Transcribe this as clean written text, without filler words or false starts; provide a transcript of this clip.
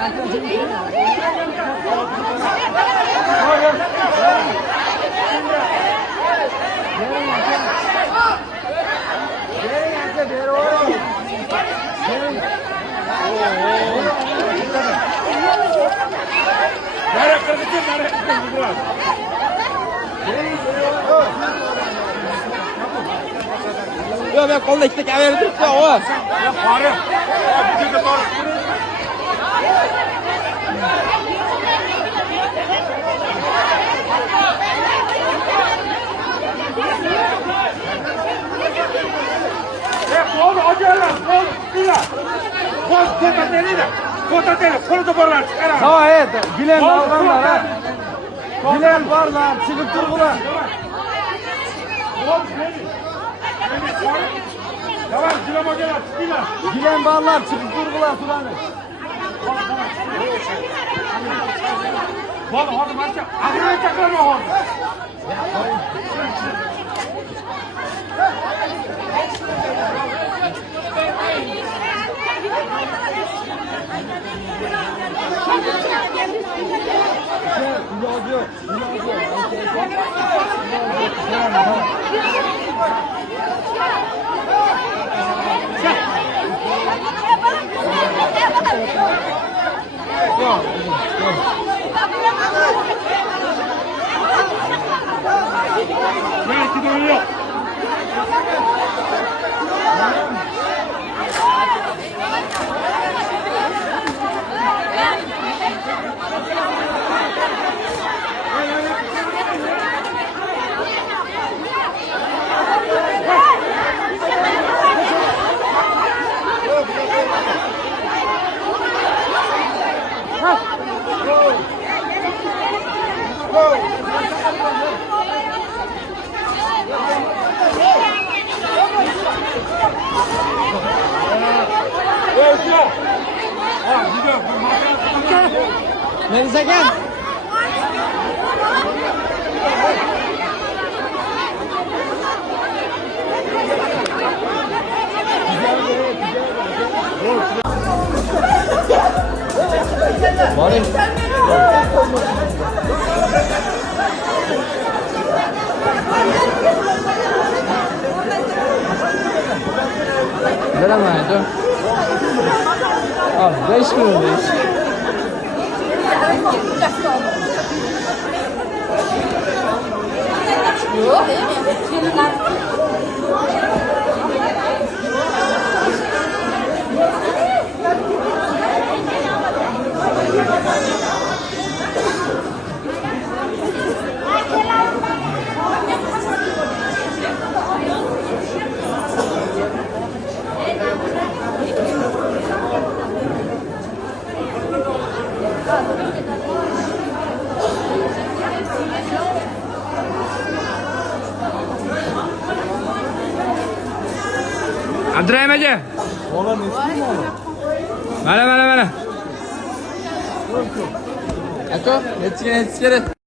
Yok ben kolda iki tek evvel durdu o. Ya karı. Bir de karı. Kolu acele, kol değil. Kol kota değil. Kota değil, kolu da barlar çıkar. Tamam evet, bilen alganlar ha. Bilen var lan, çıkıp durgular. Kol değil. Tamam, güle modeler, çıkıyla. Bilen bağlar, çıkıp durgular sulanı. Kol hadi maçı, ahire çaklar mı kol? Belki de öyle yok. Melisa gel. Bari. Veremedi. Abi 5 gündeyiz. Yok, Abdurrahim Ece. Oğlan eski mi oğlan? Bana. Eko, yetişkin.